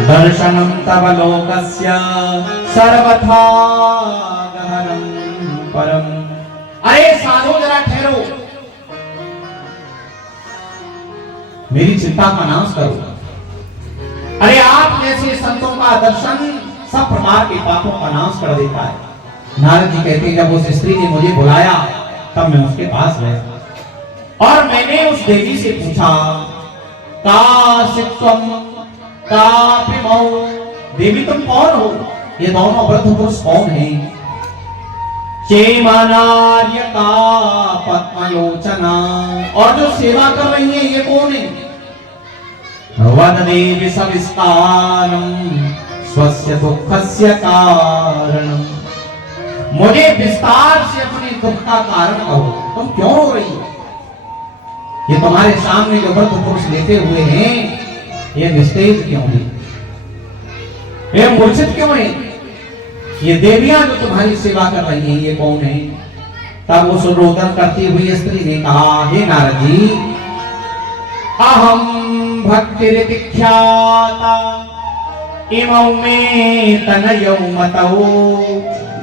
दर्शनं तव लोकस्य सर्वथा गहनं परम। अरे साधु जरा ठहरो, मेरी चिंता का नाश करो। अरे आप जैसे संतों का दर्शन सब प्रकार के पापों का नाश कर देता है। नारद जी कहते हैं जब उस स्त्री ने मुझे बुलाया तब मैं उसके पास गया और मैंने उस देवी से पूछा कासित्वम कापिमौ, देवी तुम कौन हो? ये दोनों वृद्ध पुरुष कौन हैं? चेमानार्य का पद्मलोचना, और जो सेवा कर रही है ये कौन है? वद देवी सविस्तारम स्वस्य दुःखस्य कारणम, मुझे विस्तार से अपने दुख का कारण कहो, तुम क्यों रो रही हो? ये तुम्हारे सामने जो वृद्ध पुरुष लेते हुए हैं ये निस्तेज क्यों है? ये मूर्छित क्यों है? ये देवियां जो तुम्हारी सेवा कर रही हैं ये कौन है? तब उस रोदन करती हुई स्त्री ने कहा, हे नारद जी, अहम भक्तिरितिख्याता इमौ मे तनयौ मतौ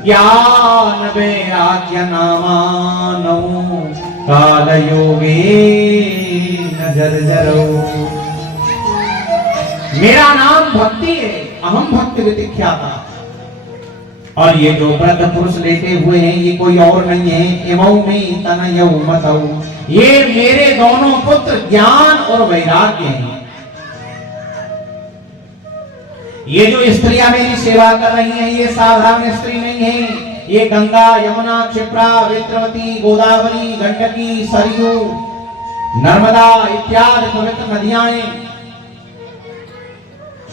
ज्ञान वैराग्य नामानौ कालयोगे न जर्जरौ। मेरा नाम भक्ति है, अहम भक्ति विख्याता, और ये जो वृद्ध पुरुष लेते हुए हैं ये कोई और नहीं है। इमौ में तनयौ मतौ, ये मेरे दोनों पुत्र ज्ञान और वैराग्य हैं। ये जो स्त्रियां मेरी सेवा कर रही हैं ये साधारण स्त्री नहीं है, ये गंगा यमुना क्षिप्रा वेत्रवती गोदावरी गंडकी सरयू नर्मदा इत्यादि पवित्र नदियां हैं।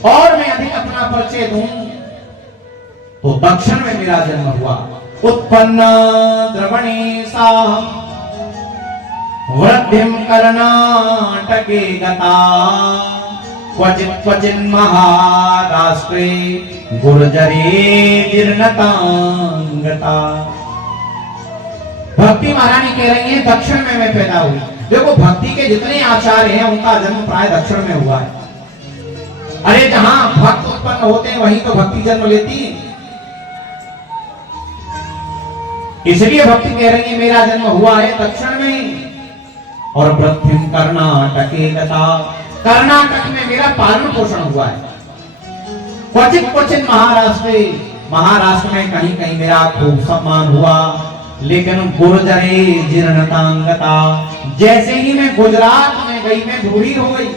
और मैं अधिक अपना परिचय दूं तो दक्षिण में मेरा जन्म हुआ। उत्पन्न द्रवणे सा वृद्धिम कर्णाटके गता क्वचित् क्वचिन् महाराष्ट्रे गुर्जरे जीर्णतांगता। भक्ति महारानी कह रही है दक्षिण में मैं पैदा हुई। देखो भक्ति के जितने आचार्य हैं उनका जन्म प्राय दक्षिण में हुआ है। अरे जहां भक्त उत्पन्न होते हैं वहीं तो भक्ति जन्म लेती है। इसलिए भक्ति कह रही है मेरा जन्म हुआ है दक्षिण में। और वृद्धिम कर्णाटके गता, कर्नाटक में मेरा पालन पोषण हुआ है। क्वचित क्वचित महाराष्ट्र में कहीं कहीं मेरा खूब सम्मान हुआ। लेकिन गुर्जरे जीर्णतांगता, जैसे ही मैं गुजरात में गई मैं बूढ़ी हो गई।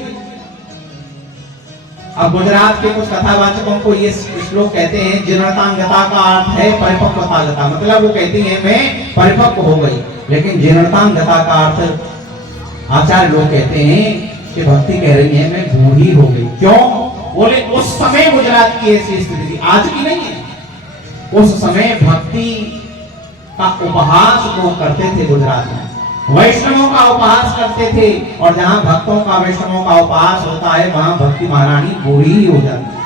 अब गुजरात के कुछ कथावाचकों को ये श्लोक कहते हैं जीर्णतांगता का अर्थ है परिपक्वता, मतलब वो कहती है मैं परिपक्व हो गई। लेकिन जीर्णतांगता का अर्थ आचार्य लोग कहते हैं कि भक्ति कह रही है मैं बूढ़ी हो गई। क्यों? बोले उस समय गुजरात की ऐसी स्थिति थी, आज की नहीं है। उस समय भक्ति का उपहास लोग करते थे गुजरात में, वैष्णवों का उपहास करते थे। और जहां भक्तों का वैष्णवों का उपहास होता है वहां भक्ति महारानी बूढ़ी ही हो जाती है।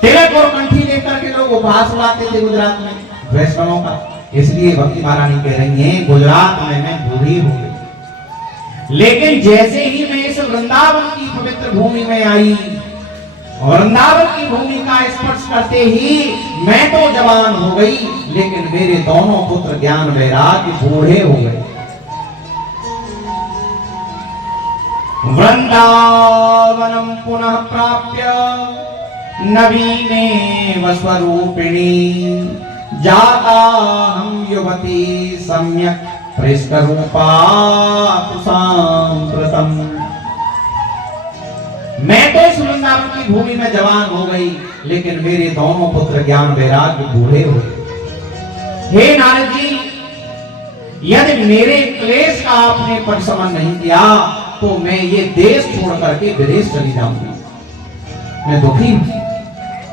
तिलक और कंठी लेकर के लोग उपहास उड़ाते थे गुजरात में वैष्णवों का। इसलिए भक्ति महारानी कह रही है गुजरात में मैं बूढ़ी हो गई। लेकिन जैसे ही मैं इस वृंदावन की पवित्र भूमि में आई, वृंदावन की भूमि का स्पर्श करते ही मैं तो जवान हो गई, लेकिन मेरे दोनों पुत्र ज्ञान वैराग्य बूढ़े हो गए। वृंदावनम पुनः प्राप्य नवीने स्वरूपिणी जाता हम युवती सम्यक प्रेष्करूपा सांप्रतम। मैं तो इस वृंदावन की भूमि में जवान हो गई, लेकिन मेरे दोनों पुत्र ज्ञान वैराग्य बूढ़े हो गए। हे नारद जी, यदि मेरे क्लेश का आपने परिशमन नहीं किया तो मैं ये देश छोड़ करके विदेश चली जाऊंगी। मैं दुखी हूं।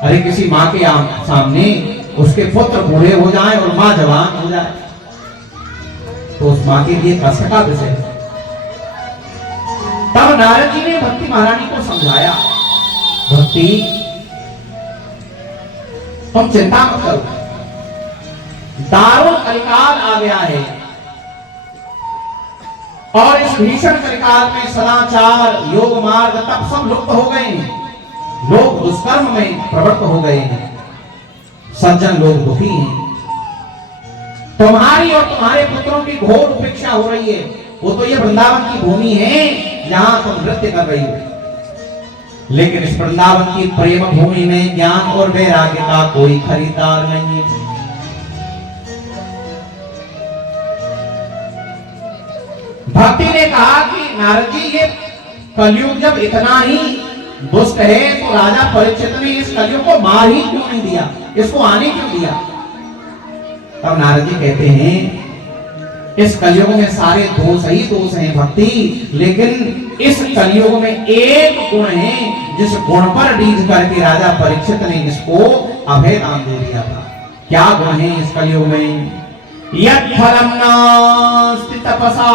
अरे किसी माँ के सामने उसके पुत्र बूढ़े हो जाएं और माँ जवान हो जाए तो उस माँ के लिए कष्ट का विषय है। तब नारद जी ने भक्ति महारानी को समझाया, भक्ति तुम चिंता मत करो, दारुण कलिकाल आ गया है। और इस भीषण कलिकाल में सदाचार, योग मार्ग तप सब लुप्त हो गए हैं। लोग दुष्कर्म में प्रवृत्त हो गए हैं, सज्जन लोग दुखी हैं। तुम्हारी और तुम्हारे पुत्रों की घोर उपेक्षा हो रही है। वो तो ये वृंदावन की भूमि है जहां तुम नृत्य कर रही हो, लेकिन इस वृंदावन की प्रेम भूमि में ज्ञान और वैराग्य का कोई खरीदार नहीं है। भक्ति ने कहा कि नारद जी, ये कलयुग जब इतना ही दुष्ट है तो राजा परीक्षित ने इस कलयुग को मार ही क्यों नहीं दिया, इसको आने क्यों दिया? तब नारद जी कहते हैं, इस कलयुग में सारे दोष ही दोष हैं भक्ति, लेकिन इस कलयुग में एक गुण है जिस गुण पर रीझ करके राजा परीक्षित ने इसको अभय दान दे दिया था। क्या गुण है इस कलयुग में? यत् फलं नास्ति तपसा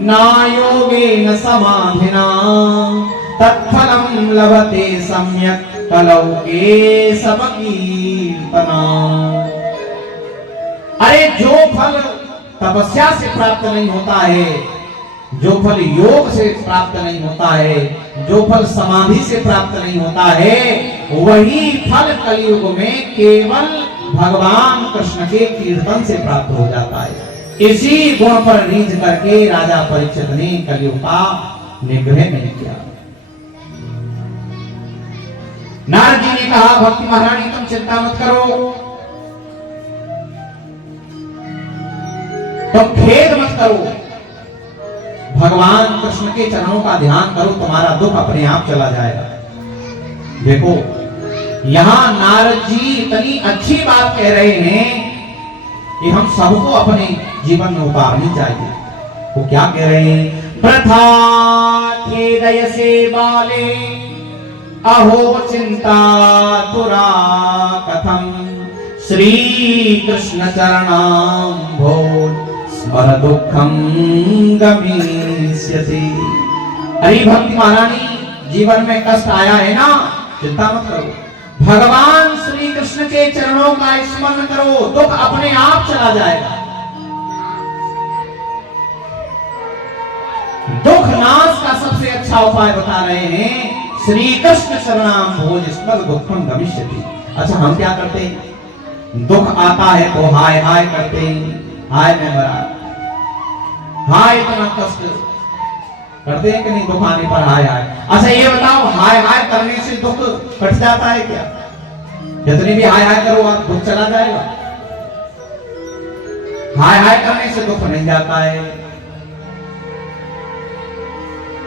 न योगेन समाधिना तत्फलं लभते सम्यक् कलौ केशव कीर्तना। अरे जो फल तपस्या से प्राप्त नहीं होता है, जो फल योग से प्राप्त नहीं होता है, जो फल समाधि से प्राप्त नहीं होता है, वही फल कलयुग में केवल भगवान कृष्ण के कीर्तन से प्राप्त हो जाता है। इसी गुण पर रीझ करके राजा परीक्षित ने कलयुग का निग्रह नहीं किया। नारद जी ने कहा, भक्ति महारानी तुम चिंता मत करो, तुम खेद मत करो, भगवान कृष्ण के चरणों का ध्यान करो, तुम्हारा दुख अपने आप चला जाएगा। देखो यहां नारद जी इतनी अच्छी बात कह रहे हैं कि हम सबको अपने जीवन में उतारनी चाहिए। वो क्या कह रहे हैं? प्रथा खेदय से बाले अहो चिंता तुरा कथम श्री कृष्ण चरणाम्भोज स्मर दुखम गमिष्यति। अरे भक्ति महारानी, जीवन में कष्ट आया है ना, चिंता मत करो, भगवान श्री कृष्ण के चरणों का स्मरण करो, दुख अपने आप चला जाएगा। दुख नाश का सबसे अच्छा उपाय बता रहे हैं, श्री कृष्ण शरणाम्भोज स्मर दुखम गमिष्यति। अच्छा, हम क्या करते हैं? दुख आता है तो हाय हाय करते हैं, हाय मैं मरा, हाय इतना कष्ट करते हैं कि नहीं? दुख आने पर हाय हाय। अच्छा ये बताओ, हाय हाय करने से दुख कट जाता है क्या? जितनी भी हाय हाय करो आप, दुख चला जाएगा? हाय हाय करने से दुख नहीं जाता है।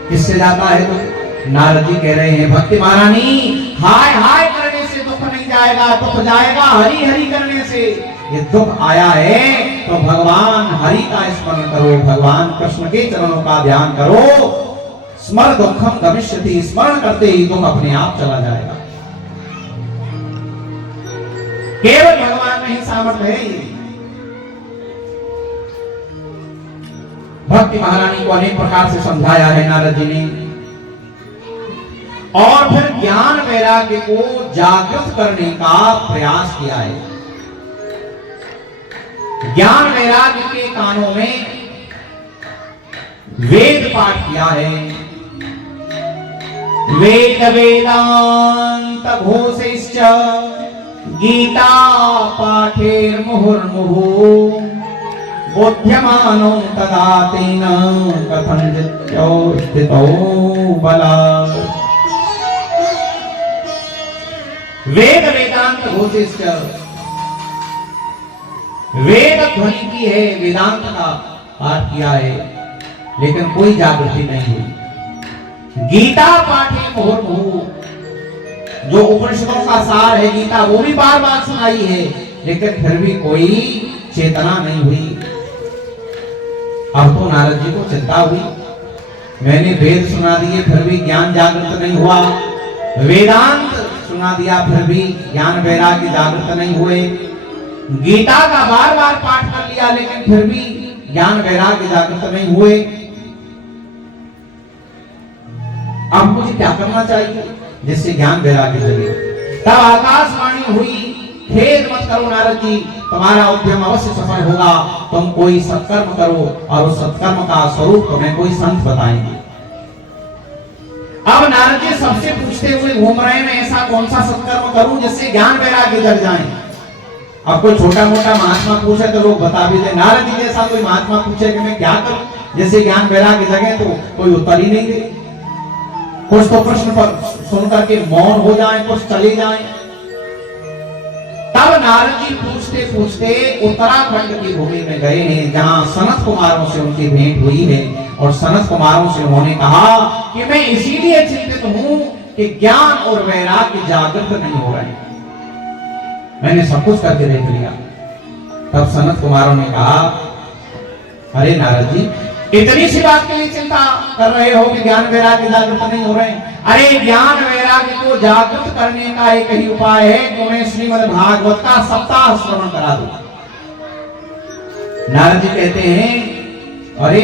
किससे जाता है दुख? नारद जी कह रहे हैं, भक्ति महारानी, हाय हाय करने से दुख नहीं जाएगा, दुख जाएगा हरि हरि करने से। ये दुख आया है तो भगवान हरि का स्मरण करो, भगवान कृष्ण के चरणों का ध्यान करो। स्मर दुखम गमिष्यति, स्मरण करते ही दुख अपने आप चला जाएगा। केवल भगवान में ही सामर्थ्य है। भक्ति महारानी को अनेक प्रकार से समझाया है नारद जी ने, और फिर ज्ञान वैराग्य को जागृत करने का प्रयास किया है। ज्ञान वैराग्य के कानों में वेद पाठ किया है। वेद वेदांत घोषैश्च गीता पाठेर मुहुर्मुहु बोध्यमानो तदा तेन कथंचितो स्थितो बलात्। वेद वेदांत घोषैश्च, वेद ध्वनि की है, वेदांत का पाठ किया है, लेकिन कोई जागृति नहीं हुई। गीता पाठे मुहुर्मुहु, जो उपनिषदों का सार है गीता, वो भी बार बार सुनाई है, लेकिन फिर भी कोई चेतना नहीं हुई। अब तो नारद जी को चिंता हुई, मैंने वेद सुना दिए फिर भी ज्ञान जागृत नहीं हुआ, वेदांत सुना दिया फिर भी ज्ञान वैराग्य जागृत नहीं हुए, गीता का बार बार पाठ कर लिया लेकिन फिर भी ज्ञान वैराग्य जागृत नहीं हुए। अब मुझे क्या करना चाहिए जिससे ज्ञान वैराग्य जगे? तब आकाशवाणी हुई, खेद मत करो नारद जी, तुम्हारा उद्यम अवश्य सफल होगा। तुम कोई सत्कर्म करो और उस सत्कर्म का स्वरूप तुम्हें कोई संत बताएंगे। अब नारद जी सबसे पूछते हुए घूम रहे हैं, मैं ऐसा कौन सा सत्कर्म करूं जिससे ज्ञान वैराग्य जग जाए। अब कोई छोटा मोटा महात्मा पूछे तो लोग बता भी दे, नारद जी जैसा कोई महात्मा पूछे कि मैं क्या करूं जैसे ज्ञान वैराग्य जगे, तो कोई उत्तर ही नहीं दे। कुछ तो प्रश्न पर सुनकर के मौन हो जाए, कुछ चले जाए। तब नारद जी पूछते पूछते उत्तराखंड की भूमि में गए हैं, जहां सनत कुमारों से उनकी भेंट हुई है। और सनत कुमारों से उन्होंने कहा कि मैं इसीलिए चिंतित हूं कि ज्ञान और वैराग्य जागृत नहीं हो रहे, मैंने सब कुछ करके देख लिया। तब सनत कुमारों ने कहा, अरे नारद जी, इतनी सी बात के लिए चिंता कर रहे हो कि ज्ञान वैराग्य जागृत नहीं हो रहे? अरे ज्ञान वैराग्य को जागृत करने का एक ही उपाय है कि उन्हें श्रीमद् भागवत का सप्ताह श्रवण करा दो। नारद जी कहते हैं, अरे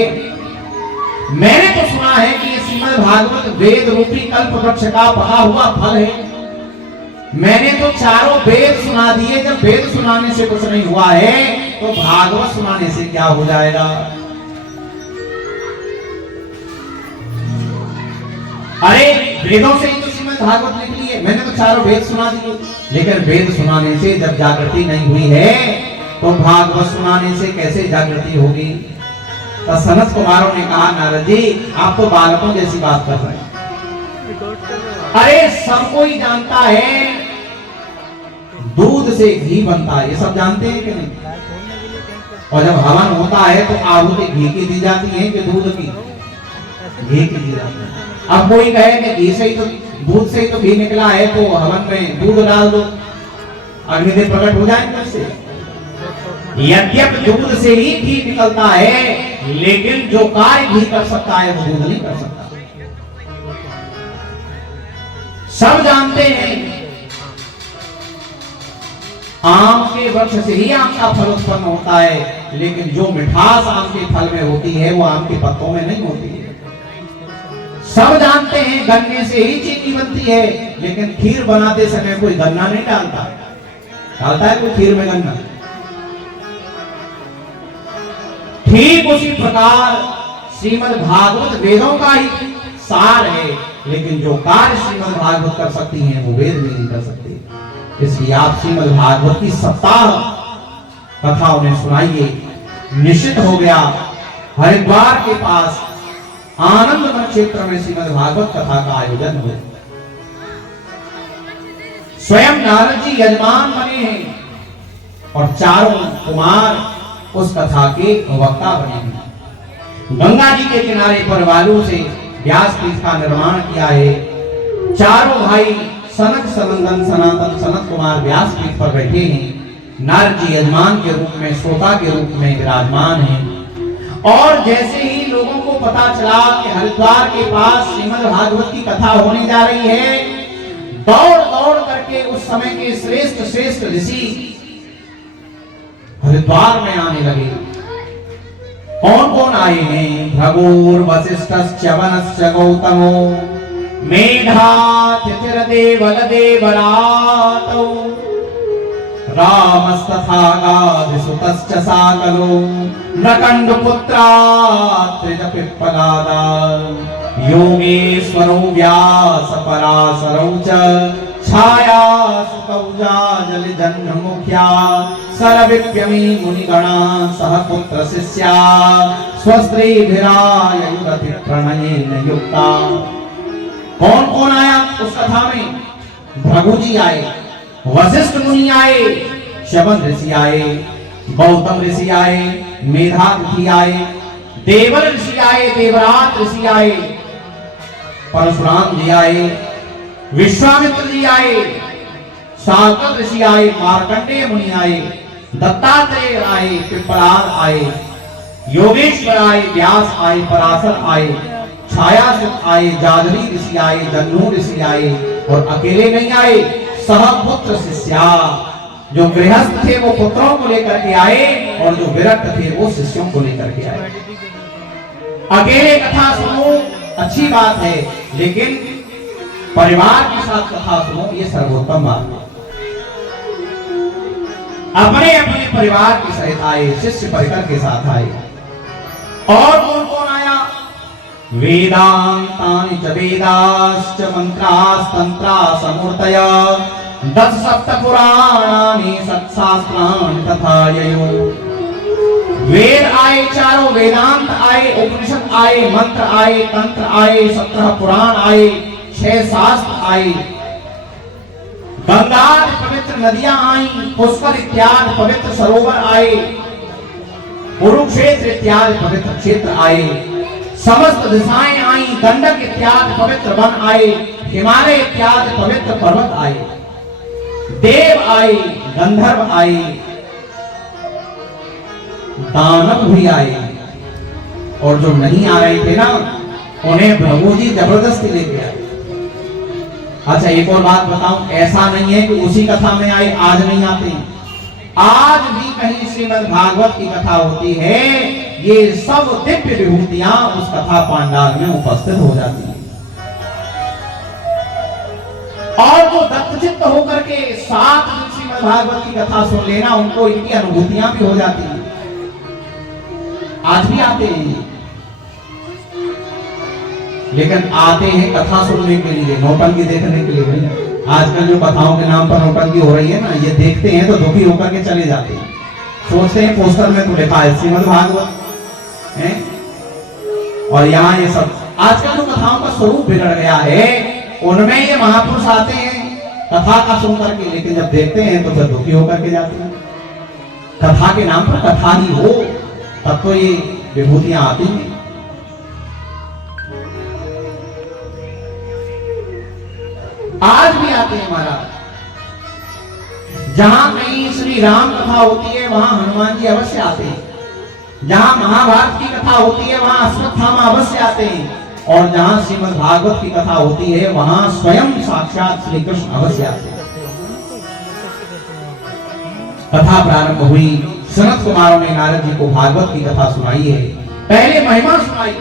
मैंने तो सुना है कि ये श्रीमद् भागवत वेद रूपी कल्प वृक्ष का पका हुआ फल है। मैंने तो चारों वेद सुना दिए, जब वेद सुनाने से कुछ नहीं हुआ है तो भागवत सुनाने से क्या हो जाएगा? अरे वेदों से ही तो श्रीमद् भागवत निकली है, मैंने तो चारों वेद सुना दिए, लेकिन वेद सुनाने से जब जागृति नहीं हुई है तो भागवत सुनाने से कैसे जागृति होगी? तो सनत कुमारों ने कहा, नारद जी आप तो बालकों जैसी बात कर रहे हैं। अरे सब कोई जानता है दूध से घी बनता है, ये सब जानते हैं कि नहीं? और जब हवन होता है तो आहुति घी की दी जाती है कि दूध की? घी की दी जाती है। अब कोई कहे कि घी से ही तो, दूध से ही तो घी निकला है, तो हवन में दूध डाल दो, अग्निदेव प्रकट हो जाएंगे उससे। यद्यपि दूध से ही घी निकलता है, लेकिन जो कार्य घी कर सकता है वो दूध नहीं कर सकता। सब जानते हैं आम के वृक्ष से ही आम का फल उत्पन्न होता है, लेकिन जो मिठास आम के फल में होती है वो आम के पत्तों में नहीं होती है। सब जानते हैं गन्ने से ही चीनी बनती है, लेकिन खीर बनाते समय कोई गन्ना नहीं डालता। डालता है कोई खीर में गन्ना? ठीक उसी प्रकार श्रीमद् भागवत वेदों का ही सार है, लेकिन जो कार्य श्रीमद् भागवत कर सकती हैं वो वेद भी नहीं कर सकते। इसलिए आप श्रीमद् भागवत की सप्ताह कथा उन्हें सुनाइए। निश्चित हो गया, हरिद्वार के पास आनंदवन क्षेत्र में श्रीमद् भागवत कथा का आयोजन हुआ। स्वयं नारद जी यजमान बने हैं और चारों कुमार उस कथा के वक्ता बने हैं। गंगा जी के किनारे पर बालू से व्यासपीठ का निर्माण किया है। चारों भाई सनक सनंदन सनातन सनत कुमार व्यासपीठ पर बैठे हैं। नारद जी यजमान के रूप में, श्रोता के रूप में विराजमान हैं। और जैसे ही लोगों को पता चला कि हरिद्वार के पास श्रीमद् भागवत की कथा होने जा रही है, दौड़ दौड़ करके उस समय के श्रेष्ठ श्रेष्ठ ऋषि हरिद्वार में आने लगे। कौन कौन आए हैं? भृगुर वसिष्ठश्च वनश्च गौतमो मेधातिथिर्देवल देवरातो रामस्तथा गाधिसुतश्च साकलो नकण्डपुत्रात्रिज पिप्पलादा योगेश्वरो व्यास पराशरौ च छाया सुतौजा जलजन्मुख्या सरविप्यमी मुनिगणा सह पुत्र शिष्या स्वस्त्रीभिरायुरति प्रणयेन युक्ता। कौन कौन आया उस कथा में? भृगु जी आए, वशिष्ठ मुनि आए, शवन ऋषि आए, गौतम ऋषि आए, मेधातिथि आए, देवल ऋषि आए, देवरात ऋषि आए, परशुराम जी आए, विश्वामित्र जी आए, शाकल ऋषि आए, मार्कंडेय मुनि आए, दत्तात्रेय आए, पिपलाद आए, योगेश्वर आए, व्यास आए, पराशर आए, छायासुत आए, जाजरी ऋषि आए, जन्नू ऋषि आए, और अकेले नहीं आए, सहपुत्र शिष्या। जो गृहस्थ थे वो पुत्रों को लेकर के आए और जो विरक्त थे वो शिष्यों को लेकर के आए। अकेले कथा सुनो अच्छी बात है, लेकिन परिवार के साथ कथा सुनो ये सर्वोत्तम बात है। अपने अपने परिवार के सहित आए, शिष्य परिकर के साथ आए। और कौन कौन आया? वेदांतानि च वेदाश्च मंत्रास्तंत्रासमूर्तय 10 सप्त पुराणानि सत्शास्त्राणि तथा ययो। वेद आए, चारों वेदांत आए, उपनिषद आए, मंत्र आए, तंत्र आए, 17 पुराण आए, 6 शास्त्र आए। गंगा पवित्र नदियां आई, पुष्कर इत्यादि पवित्र सरोवर आए, कुरुक्षेत्र इत्यादि पवित्र क्षेत्र आए, समस्त दिशाएं आई, गंडक इत्यादि पवित्र वन आए, हिमालय इत्यादि पवित्र पर्वत आए, देव आए, गंधर्व आए, दानव भी आए। और जो नहीं आ रहे थे ना, उन्हें प्रभु जी जबरदस्ती लेके आए। अच्छा, एक और बात बताऊं, ऐसा नहीं है कि उसी कथा में आए, आज नहीं आते। आज भी कहीं श्रीमद् भागवत की कथा होती है, ये सब दिव्य विभूतियां उस कथा पांडाल में उपस्थित हो जाती हैं। और जो दत्तचित्त होकर के 7 दिन श्रीमद् भागवत की कथा सुन लेना, उनको इनकी अनुभूतियां भी हो जाती हैं। आज भी आते हैं, लेकिन आते हैं कथा सुनने के लिए, नौटंकी देखने के लिए नहीं। आजकल जो कथाओं के नाम पर नौटंकी हो रही है ना, ये देखते हैं तो दुखी होकर के चले जाते हैं। सोचते हैं पोस्टर में तो लिखा है श्रीमद् भागवत है, और यहाँ ये सब आजकल जो कथाओं का स्वरूप बिगड़ गया है, उनमें ये महापुरुष आते हैं कथा का सुन करके, लेकिन जब देखते हैं तो फिर दुखी होकर के जाते हैं। कथा के नाम पर कथा ही हो तब तो ये विभूतियां आती हैं। आज भी आते हैं महाराज। जहां कहीं श्री राम कथा होती है, वहां हनुमान जी अवश्य आते हैं। जहां महाभारत की कथा होती है, वहां अश्वत्थामा अवश्य आते हैं। और जहां श्रीमद् भागवत की कथा होती है, वहां स्वयं साक्षात श्री कृष्ण अवश्य आते हैं। कथा प्रारंभ हुई, सनत कुमारों ने नारद जी को भागवत की कथा सुनाई है। पहले महिमा सुनाई,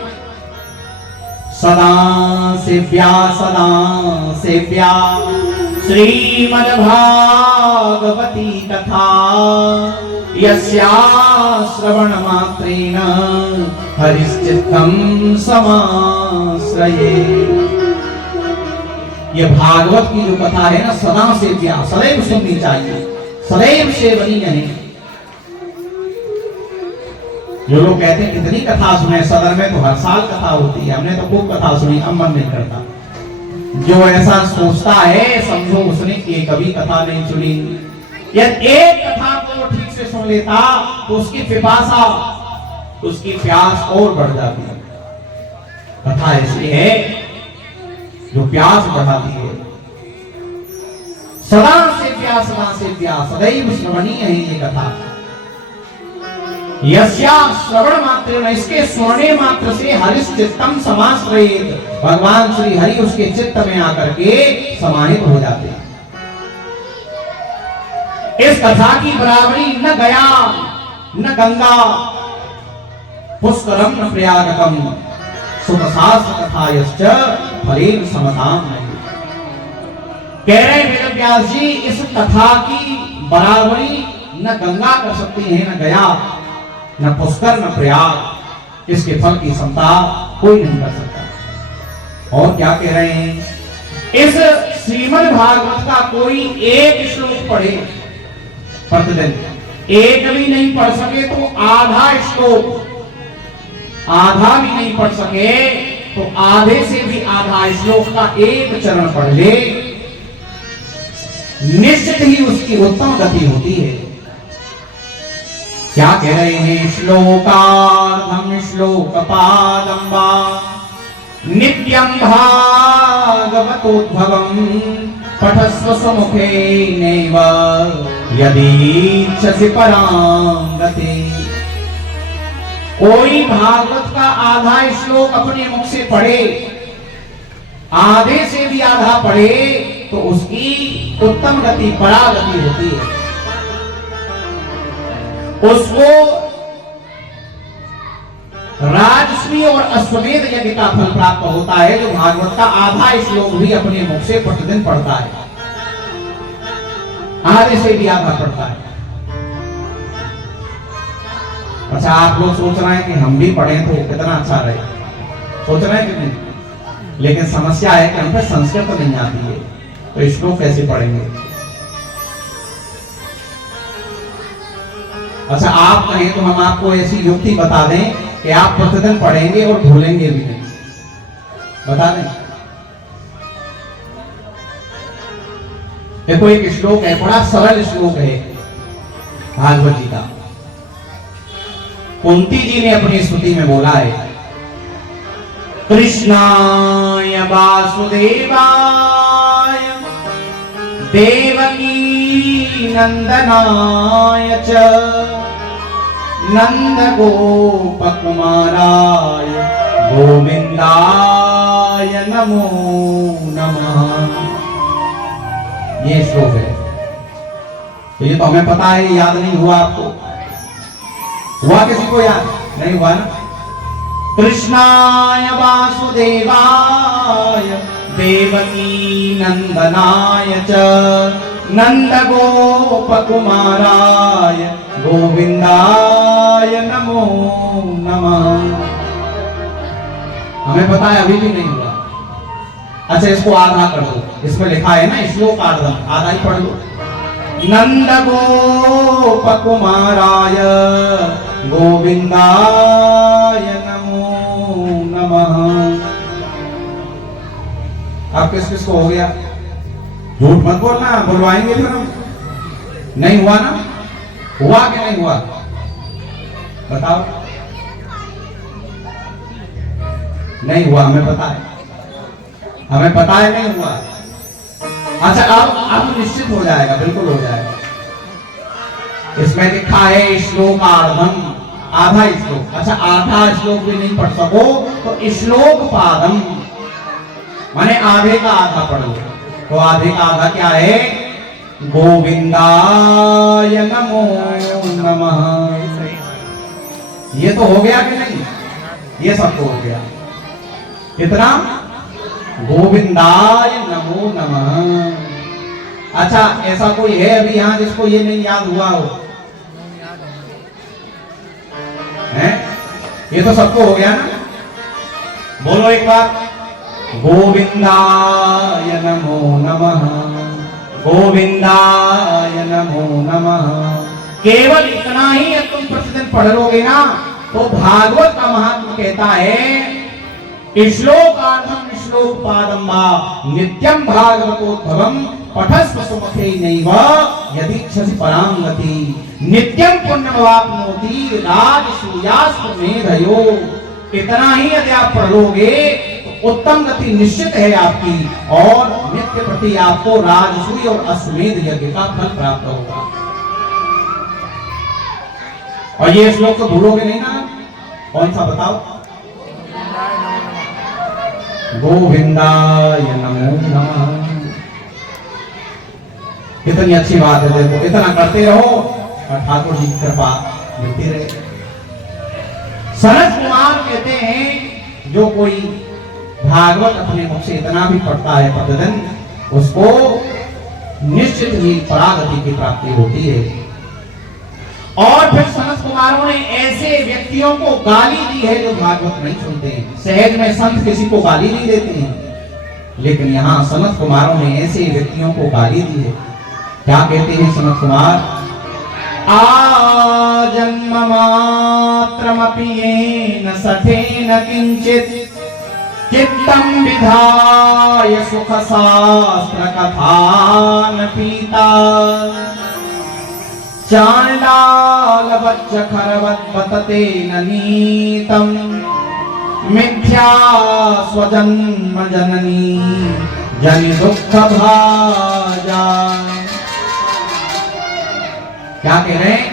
सदा सेव्या श्रीमद् भागवती कथा, यस्या श्रवण मात्रेण हरिश्चित्तं समाश्रये। ये भागवत की जो कथा है ना, सदा सेव्या, सदैव सुननी चाहिए, सदैव सेवनीय है। जो लोग कहते हैं कितनी कथा सुने, सदन में तो हर साल कथा होती है, हमने तो खूब कथा सुनी, अब मन नहीं करता। जो ऐसा सोचता है, समझो उसने एक कभी कथा नहीं सुनी। यदि एक कथा को ठीक से सुन लेता तो उसकी पिपासा, उसकी प्यास और बढ़ जाती है। कथा ऐसी है जो प्यास बढ़ाती है। सदा से प्यास, सदैव श्रवणीय है ये कथा। यस्या श्रवण मात्र, इसके सुनने मात्र से हरिश्चित्तम समाश्रयेत, भगवान श्री हरि उसके चित्त में आकर के समाहित हो जाते हैं। इस कथा की बराबरी न गया न गंगा, पुष्करम न प्रयागकम, सुखशास्त्र कथायश्च फलेन समताम नहीं। कह रहे वेद व्यास जी, इस कथा की बराबरी न गंगा कर सकती है, न गया, न पुष्कर, न प्रयाग, इसके फल की समता कोई नहीं कर सकता। और क्या कह रहे हैं, इस श्रीमद् भागवत का कोई एक श्लोक पढ़े प्रतिदिन, एक भी नहीं पढ़ सके तो आधा श्लोक, आधा भी नहीं पढ़ सके तो आधे से भी आधा श्लोक का एक चरण पढ़ ले, निश्चित ही उसकी उत्तम गति होती है। क्या कह रहे हैं, श्लोकार्धम श्लोकपादं वा नित्यं भागवतोद्भवं पठस्व सुमुखेनैव यदीच्छसि परां गतिं। कोई भागवत का आधा श्लोक अपने मुख से पढ़े, आधे से भी आधा पढ़े, तो उसकी उत्तम गति, परागति होती है। उसको राजश्री और अश्वमेध यज्ञ का फल प्राप्त होता है, जो भागवत का आधा श्लोक भी अपने मुख से प्रतिदिन पढ़ता है, आधे से भी आधा पढ़ता है। अच्छा, आप लोग सोच रहे हैं कि हम भी पढ़ें तो कितना अच्छा रहे, सोच रहे हैं कि नहीं? लेकिन समस्या है कि हमको संस्कृत नहीं आती है, तो श्लोक कैसे पढ़ेंगे? अच्छा, आप कहें तो हम आपको ऐसी युक्ति बता दें कि आप प्रतिदिन पढ़ेंगे और भूलेंगे भी नहीं। बता दें, देखो एक श्लोक है, बड़ा सरल श्लोक है भागवत जी का। कुंती जी ने अपनी स्तुति में बोला है, कृष्णाय वासुदेवाय देवकी नंदनाय च नंद गोप कुमाराय गोविंदाय नमो नमः। ये श्लोक है। तो ये तो हमें पता है, याद नहीं हुआ आपको? हुआ किसी को याद? नहीं हुआ ना? कृष्णाय वासुदेवाय देवकी नंदनाय च नंद गोप कुमाराय गोविंदाय नमो नमः। हमें पता है, अभी भी नहीं हुआ। अच्छा, इसको आधा कर दो, इसमें लिखा है ना श्लोक आधा ही पढ़ लो। नंद गोप कुमाराय गोविंदाय नमो नमः। अब किस किस को हो गया? झूठ मत बोलना, बुलवाएंगे फिर हम। नहीं हुआ ना? हुआ कि नहीं हुआ? बताओ। नहीं हुआ, हमें पता है, हमें पता है नहीं हुआ। अच्छा, अब निश्चित हो जाएगा, बिल्कुल हो जाएगा। इसमें लिखा है श्लोकार्धम, आधा श्लोक। अच्छा, आधा श्लोक भी नहीं पढ़ सको तो श्लोक पादम, माने आधे का आधा पढ़ लो। तो आधे का आधा क्या है? गोविंदाय नमो नमः। ये तो हो गया कि नहीं? ये सब तो हो गया। कितना? गोविंदाय नमो नमः। अच्छा, ऐसा कोई है अभी यहां जिसको ये नहीं याद हुआ हो? है? ये तो सबको हो गया ना? बोलो एक बार, गोविंदाय नमो नमः, गोविंदाय नमो नमः। केवल इतना ही तुम प्रतिदिन पढ़ लोगे ना, तो भागवत का महात्मा कहता है, श्लोकार्थम श्लोक पादम वा नित्यम भागवतोद्भवम पठस्व सुमुखे नैव यदीच्छसि परां गति नित्यम पुण्यमवाप्नोति राजसूयास्तु मेधयो। इतना ही यदि आप पढ़ लोगे तो उत्तम गति निश्चित है आपकी, और नित्य प्रति आपको राजसूय और अश्वमेध यज्ञ का फल प्राप्त होगा। और ये श्लोक तो भूलोगे नहीं ना? कौन सा बताओ? गोविंदाय नमो नमः। कितनी अच्छी बात है, देखो इतना करते रहो और ठाकुर जी की कृपा मिलती रहे। सनत कुमार कहते हैं, जो कोई भागवत अपने मुख से इतना भी पढ़ता है प्रतिदिन, उसको निश्चित ही परागति की प्राप्ति होती है। और फिर सनत कुमारों ने ऐसे व्यक्तियों को गाली दी है जो भागवत नहीं सुनते हैं। सहज में संत किसी को गाली नहीं देते हैं, लेकिन यहाँ सनत कुमारों ने ऐसे व्यक्तियों को गाली दी है। क्या कहते हैं सनत कुमार? आजन्म मात्रमपि येन सठेन किंचित् चित्तं विधाय सुख शास्त्र कथान पीता चांडाल बच्च खरवत बतते नीतम मिथ्या स्वजन्म जननी जनि दुख भाजा। क्या कह रहे हैं?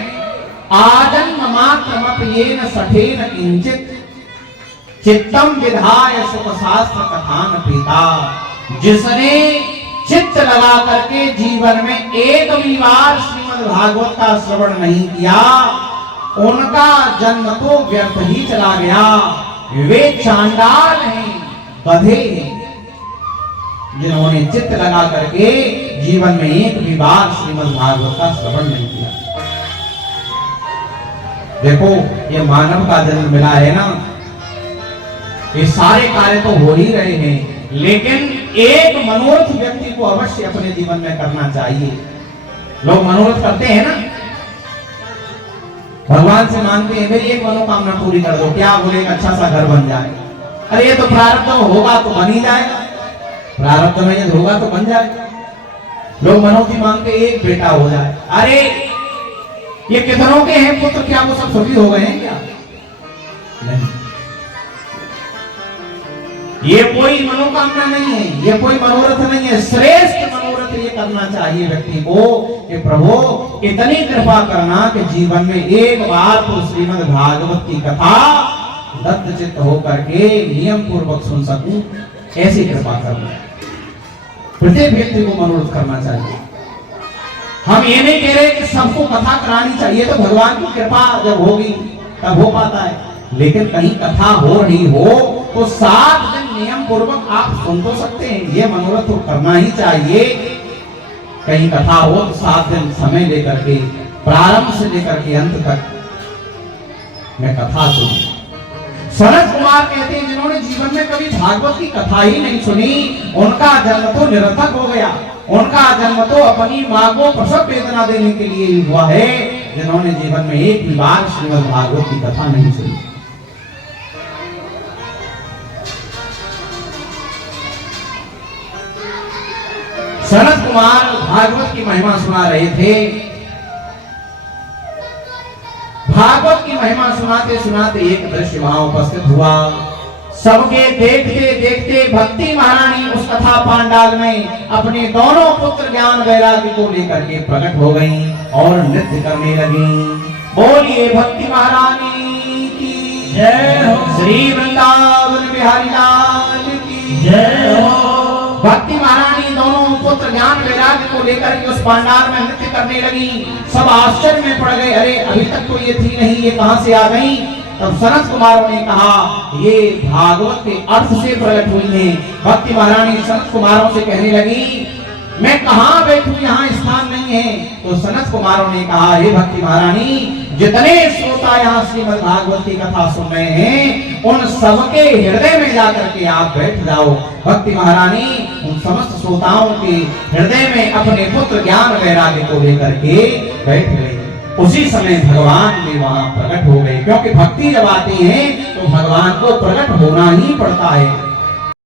आजन्म मात्रमपि येन सठेन किंचित् चित्तम विधाय सुख शास्त्र कथान पीता। जिसने चित्त लगा करके जीवन में एक भी बार श्रीमद् भागवत का श्रवण नहीं किया, उनका जन्म तो व्यर्थ ही चला गया। वे चांडाल हैं, गधे हैं, जिन्होंने चित्त लगा करके जीवन में एक भी बार श्रीमद् भागवत का श्रवण नहीं किया। देखो ये मानव का जन्म मिला है ना, ये सारे कार्य तो हो ही रहे हैं, लेकिन एक मनोरथ व्यक्ति को अवश्य अपने जीवन में करना चाहिए। लोग मनोरथ करते हैं ना, भगवान से मांगते हैं मेरी एक मनोकामना पूरी कर दो, क्या बोले अच्छा सा घर बन जाए। अरे ये तो प्रारब्ध होगा तो बन ही जाएगा, प्रारब्ध में यदि होगा तो बन जाएगा। लोग मनोती मांगते एक बेटा हो जाए। अरे ये कितनों के हैं पुत्र, क्या वो सब सभी हो गए हैं क्या? नहीं, ये कोई मनोकामना नहीं है, ये कोई मनोरथ नहीं है। श्रेष्ठ मनोरथ ये करना चाहिए व्यक्ति को कि प्रभु इतनी कृपा करना कि जीवन में एक बार तो श्रीमद् भागवत की कथा दत्त चित्त होकर के नियम पूर्वक सुन सकूं, ऐसी कृपा करना। प्रत्येक व्यक्ति को मनोरथ करना चाहिए। हम ये नहीं कह रहे कि सबको कथा करानी चाहिए, तो भगवान की कृपा जब होगी तब हो पाता है, लेकिन कहीं कथा हो रही हो तो 7 दिन नियम पूर्वक आप सुन तो सकते हैं, ये मनोरथ तो करना ही चाहिए। कहीं कथा हो तो 7 दिन समय लेकर के प्रारंभ से लेकर के अंत तक मैं कथा सुनूं। सनत कुमार कहते हैं जिन्होंने जीवन में कभी भागवत की कथा ही नहीं सुनी, उनका जन्म तो निरर्थक हो गया। उनका जन्म तो अपनी मां को प्रसव वेदना देने के लिए ही हुआ है, जिन्होंने जीवन में एक भी बार श्रीमद् भागवत की कथा नहीं सुनी। सनत कुमार भागवत की महिमा सुना रहे थे। भागवत की महिमा सुनाते सुनाते एक दृश्य वहां उपस्थित हुआ। सबके देखते देखते भक्ति महारानी उस कथा पांडाल में अपने दोनों पुत्र ज्ञान वैराग्य को लेकर के प्रकट हो गईं और नृत्य करने लगी। बोलिए भक्ति महारानी की जय हो, श्री वृंदावन बिहारी लाल की जय हो। भक्ति महारानी दोनों पुत्र ज्ञान वैराग्य को लेकर के उस पांडाल में नृत्य करने लगी। सब आश्चर्य में पड़ गए, अरे अभी तक तो ये थी नहीं, ये कहां से आ गई? तब सनत कुमारों ने कहा ये भागवत के अर्थ से प्रकट हुई है। भक्ति महारानी सनत कुमारों से कहने लगी मैं कहां बैठूं, यहाँ स्थान नहीं है। तो सनत कुमारों ने कहा हे भक्ति महारानी, जितने श्रोता यहाँ श्रीमद् भागवत की कथा सुन रहे हैं उन सबके हृदय में जाकर के आप बैठ जाओ। भक्ति महारानी उन समस्त श्रोताओं के हृदय में अपने पुत्र ज्ञान वैराग्य को लेकर के बैठ गए। उसी समय भगवान भी वहां प्रकट हो गए, क्योंकि भक्ति जब आती है तो भगवान को प्रकट होना ही पड़ता है।